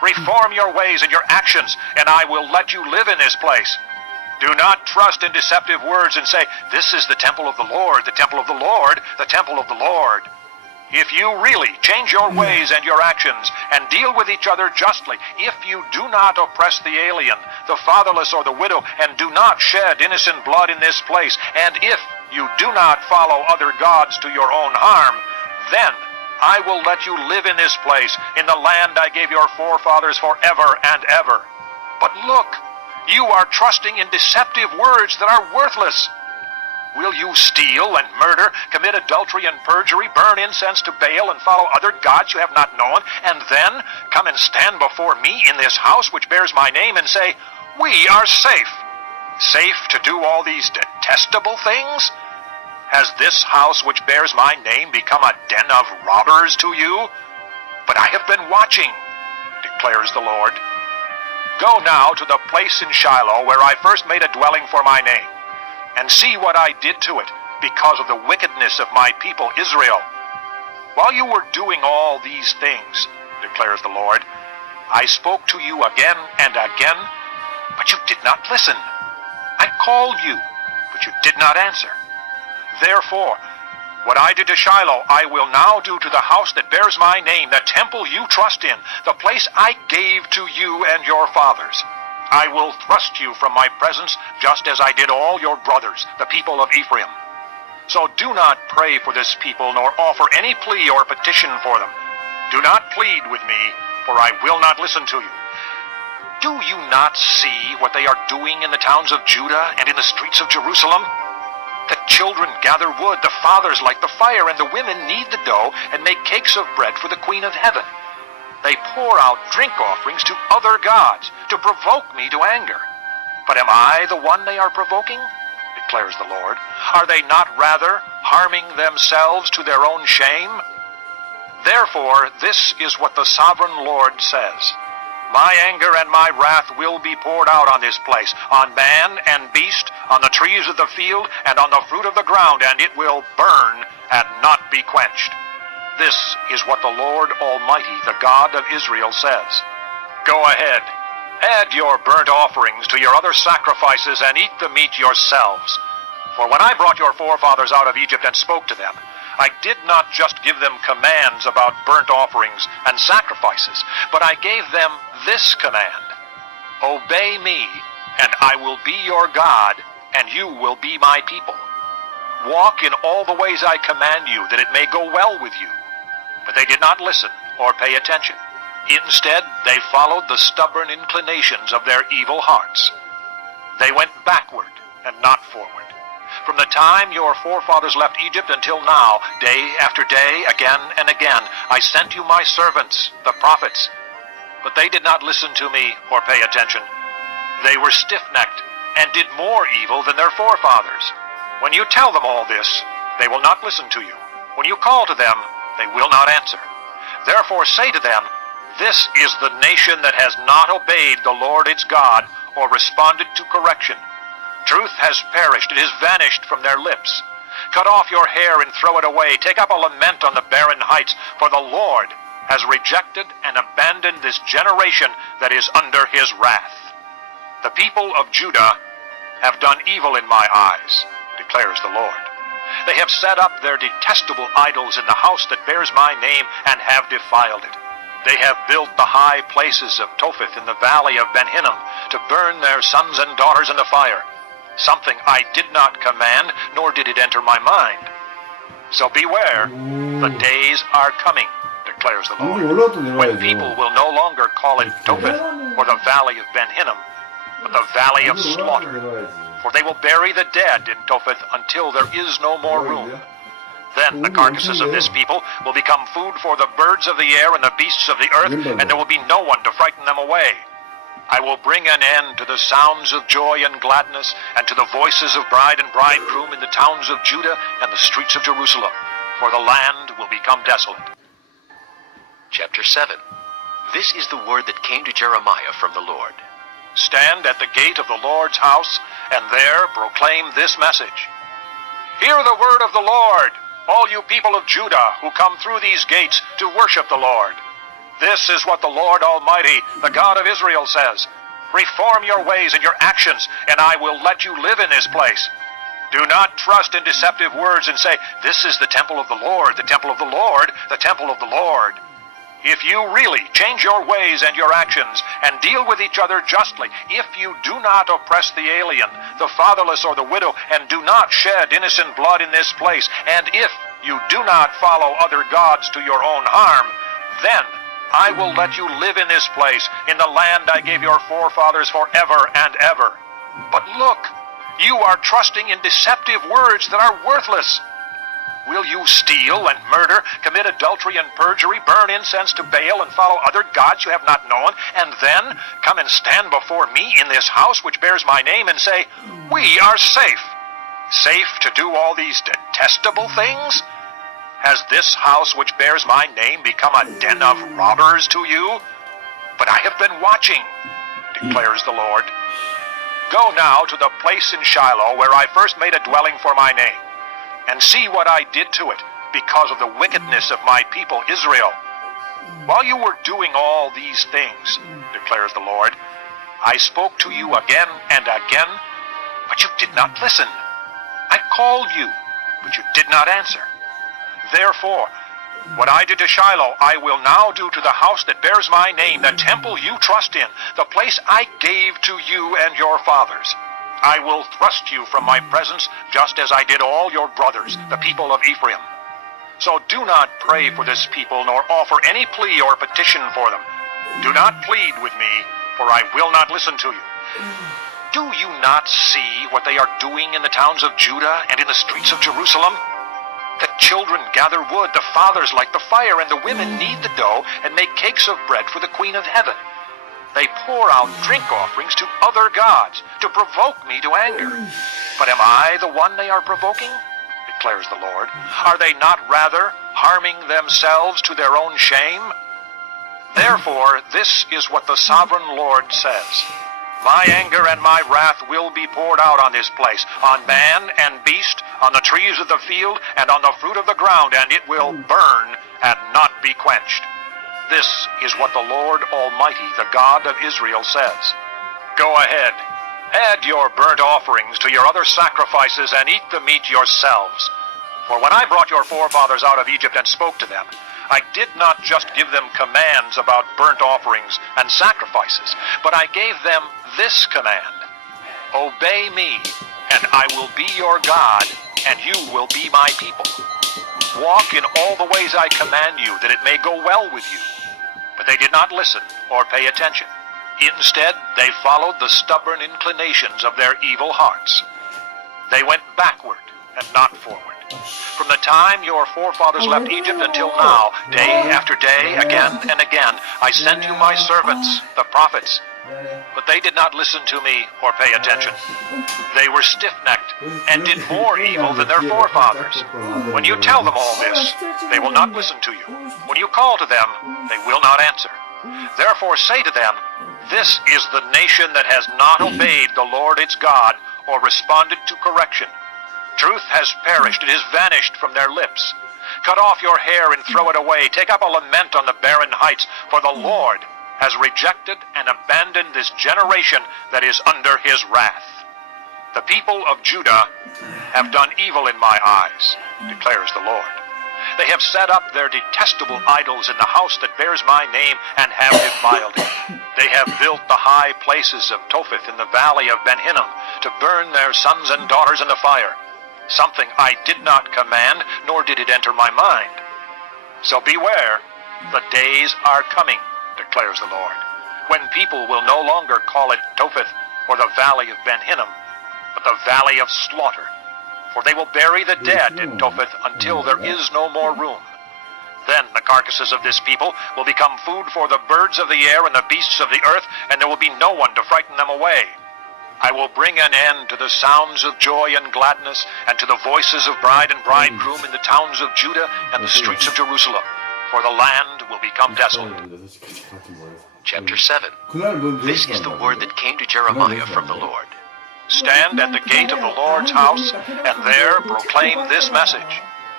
Reform your ways and your actions, and I will let you live in this place. Do not trust in deceptive words and say, this is the temple of the Lord, the temple of the Lord, the temple of the Lord. If you really change your ways and your actions and deal with each other justly, if you do not oppress the alien, the fatherless or the widow, and do not shed innocent blood in this place, and if you do not follow other gods to your own harm, then I will let you live in this place, in the land I gave your forefathers forever and ever. But look, you are trusting in deceptive words that are worthless. Will you steal and murder, commit adultery and perjury, burn incense to Baal, and follow other gods you have not known, and then come and stand before me in this house which bears my name and say, we are safe? Safe to do all these detestable things? Has this house which bears my name become a den of robbers to you? But I have been watching, declares the Lord. Go now to the place in Shiloh where I first made a dwelling for my name, and see what I did to it because of the wickedness of my people Israel. While you were doing all these things, declares the Lord, I spoke to you again and again, but you did not listen. I called you, but you did not answer. Therefore, what I did to Shiloh, I will now do to the house that bears my name, the temple you trust in, the place I gave to you and your fathers. I will thrust you from my presence, just as I did all your brothers, the people of Ephraim. So do not pray for this people, nor offer any plea or petition for them. Do not plead with me, for I will not listen to you. Do you not see what they are doing in the towns of Judah and in the streets of Jerusalem? The children gather wood, the fathers light the fire, and the women knead the dough and make cakes of bread for the Queen of Heaven. They pour out drink offerings to other gods to provoke me to anger. But am I the one they are provoking? Declares the Lord. Are they not rather harming themselves to their own shame? Therefore, this is what the sovereign Lord says. My anger and my wrath will be poured out on this place, on man and beast, on the trees of the field, and on the fruit of the ground, and it will burn and not be quenched. This is what the Lord Almighty, the God of Israel, says. Go ahead, add your burnt offerings to your other sacrifices, and eat the meat yourselves. For when I brought your forefathers out of Egypt and spoke to them, I did not just give them commands about burnt offerings and sacrifices, but I gave them this command: obey me, and I will be your God, and you will be my people. Walk in all the ways I command you, that it may go well with you. But they did not listen or pay attention. Instead, they followed the stubborn inclinations of their evil hearts. They went backward and not forward. From the time your forefathers left Egypt until now, day after day, again and again, I sent you my servants, the prophets. But they did not listen to me or pay attention. They were stiff-necked and did more evil than their forefathers. When you tell them all this, they will not listen to you. When you call to them, they will not answer. Therefore say to them, this is the nation that has not obeyed the Lord its God or responded to correction. Truth has perished, it has vanished from their lips. Cut off your hair and throw it away. Take up a lament on the barren heights, for the Lord has rejected and abandoned this generation that is under his wrath. The people of Judah have done evil in my eyes, declares the Lord. They have set up their detestable idols in the house that bears my name and have defiled it. They have built the high places of Topheth in the valley of Ben-Hinnom to burn their sons and daughters in the fire, something I did not command, nor did it enter my mind. So beware, the days are coming, declares the Lord, when people will no longer call it Topheth or the valley of Ben-Hinnom, but the valley of slaughter. For they will bury the dead in Topheth until there is no more room. Then the carcasses of this people will become food for the birds of the air and the beasts of the earth, and there will be no one to frighten them away. I will bring an end to the sounds of joy and gladness, and to the voices of bride and bridegroom in the towns of Judah and the streets of Jerusalem, for the land will become desolate. Chapter 7. This is the word that came to Jeremiah from the Lord. Stand at the gate of the Lord's house, and there proclaim this message. Hear the word of the Lord, all you people of Judah who come through these gates to worship the Lord. This is what the Lord Almighty, the God of Israel, says. Reform your ways and your actions, and I will let you live in this place. Do not trust in deceptive words and say, this is the temple of the Lord, the temple of the Lord, the temple of the Lord. If you really change your ways and your actions and deal with each other justly, if you do not oppress the alien, the fatherless, or the widow, and do not shed innocent blood in this place, and if you do not follow other gods to your own harm, then I will let you live in this place, in the land I gave your forefathers forever and ever. But look, you are trusting in deceptive words that are worthless. Will you steal and murder, commit adultery and perjury, burn incense to Baal, and follow other gods you have not known, and then come and stand before me in this house which bears my name and say, we are safe? Safe to do all these detestable things? Has this house which bears my name become a den of robbers to you? But I have been watching, declares the Lord. Go now to the place in Shiloh where I first made a dwelling for my name, and see what I did to it because of the wickedness of my people Israel. While you were doing all these things, declares the Lord, I spoke to you again and again, but you did not listen. I called you, but you did not answer. Therefore, what I did to Shiloh, I will now do to the house that bears my name, the temple you trust in, the place I gave to you and your fathers. I will thrust you from my presence, just as I did all your brothers, the people of Ephraim. So do not pray for this people, nor offer any plea or petition for them. Do not plead with me, for I will not listen to you. Do you not see what they are doing in the towns of Judah and in the streets of Jerusalem? The children gather wood, the fathers light the fire, and the women knead the dough and make cakes of bread for the Queen of Heaven. They pour out drink offerings to other gods to provoke me to anger. But am I the one they are provoking? Declares the Lord. Are they not rather harming themselves to their own shame? Therefore, this is what the sovereign Lord says. My anger and my wrath will be poured out on this place, on man and beast, on the trees of the field, and on the fruit of the ground, and it will burn and not be quenched. This is what the Lord Almighty, the God of Israel, says. Go ahead, add your burnt offerings to your other sacrifices, and eat the meat yourselves. For when I brought your forefathers out of Egypt and spoke to them, I did not just give them commands about burnt offerings and sacrifices, but I gave them this command: obey me, and I will be your God, and you will be my people. Walk in all the ways I command you, that it may go well with you. But they did not listen or pay attention. Instead, they followed the stubborn inclinations of their evil hearts. They went backward and not forward. From the time your forefathers left Egypt until now, day after day, again and again, I sent you my servants, the prophets. But they did not listen to me or pay attention. They were stiff-necked and did more evil than their forefathers. When you tell them all this, they will not listen to you. When you call to them, they will not answer. Therefore say to them, this is the nation that has not obeyed the Lord its God or responded to correction. Truth has perished, it has vanished from their lips. Cut off your hair and throw it away. Take up a lament on the barren heights, for the Lord has rejected and abandoned this generation that is under his wrath. The people of Judah have done evil in my eyes, declares the Lord. They have set up their detestable idols in the house that bears my name and have defiled it. They have built the high places of Topheth in the valley of Ben Hinnom to burn their sons and daughters in the fire, something I did not command, nor did it enter my mind. So beware, the days are coming, declares the Lord, when people will no longer call it Topheth or the valley of Ben Hinnom, but the valley of slaughter. For they will bury the dead in Topheth until there is no more room. Then the carcasses of this people will become food for the birds of the air and the beasts of the earth, and there will be no one to frighten them away. I will bring an end to the sounds of joy and gladness, and to the voices of bride and bridegroom in the towns of Judah and the streets of Jerusalem, for the land will become desolate. Chapter 7. This is the word that came to Jeremiah from the Lord. Stand at the gate of the Lord's house, and there proclaim this message.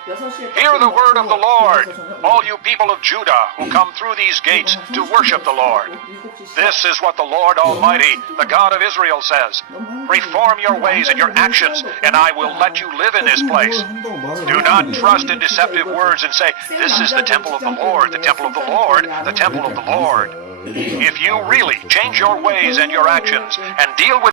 Hear the word of the Lord, all you people of Judah who come through these gates to worship the Lord. This is what the Lord Almighty, the God of Israel, says. Reform your ways and your actions, and I will let you live in this place. Do not trust in deceptive words and say, this is the temple of the Lord, the temple of the Lord, the temple of the Lord. If you really change your ways and your actions and deal with